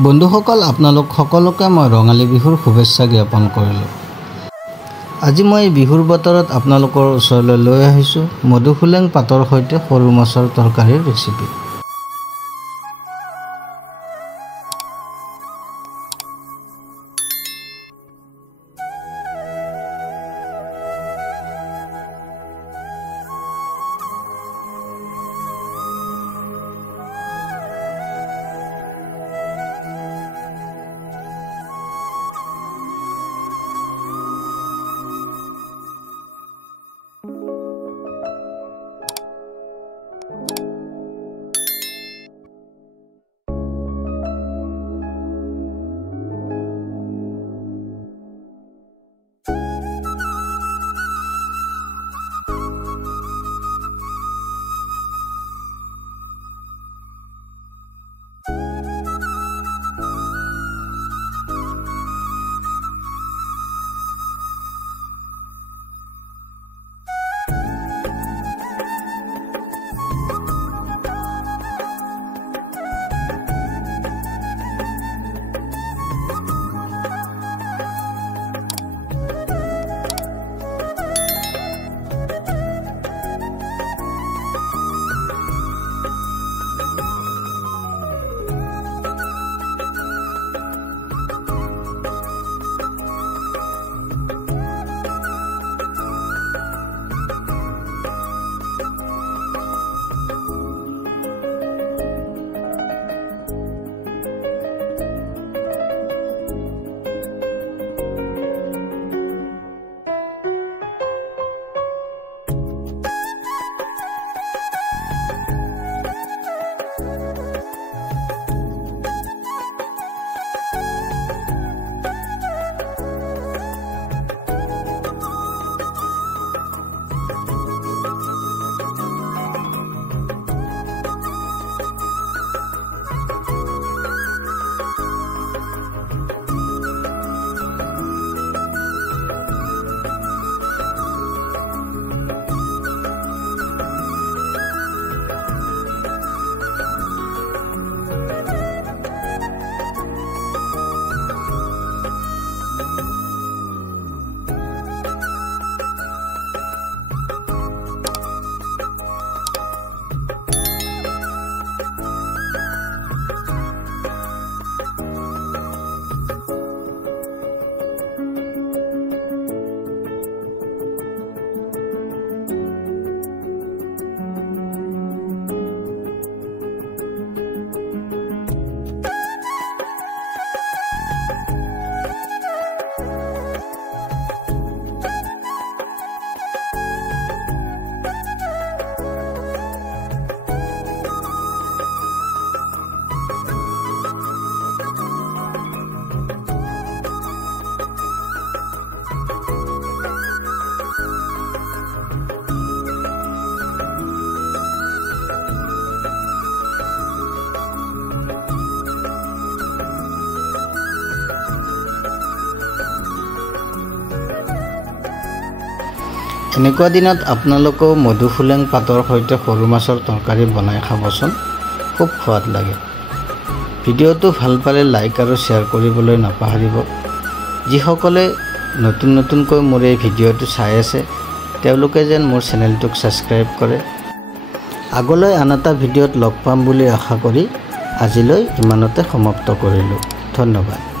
বন্ধুসকল আপোনালোক সকলোকে মই ৰঙালী বিহুৰ শুভেচ্ছা জ্ঞাপন কৰিলোঁ। আজি মই বিহুৰ বতৰত আপোনালোকৰ ওচৰলৈ লৈ আহিছোঁ মধুসোলেং পাতৰ সৈতে সৰু মাছৰ তৰকাৰীৰ ৰেচিপি। এনেকুৱা দিনত আপোনালোকেও মধুসোলেং পাতৰ সৈতে সৰু মাছৰ তৰকাৰী বনাই খাবচোন, খুব সোৱাদ লাগে। ভিডিঅ'টো ভাল পালে লাইক আৰু শ্বেয়াৰ কৰিবলৈ নাপাহৰিব। যিসকলে নতুনকৈ মোৰ এই ভিডিঅ'টো চাই আছে তেওঁলোকে যেন মোৰ চেনেলটোক ছাবস্ক্ৰাইব কৰে। আগলৈ আন এটা ভিডিঅ'ত লগ পাম বুলি আশা কৰি আজিলৈ ইমানতে সমাপ্ত কৰিলোঁ। ধন্যবাদ।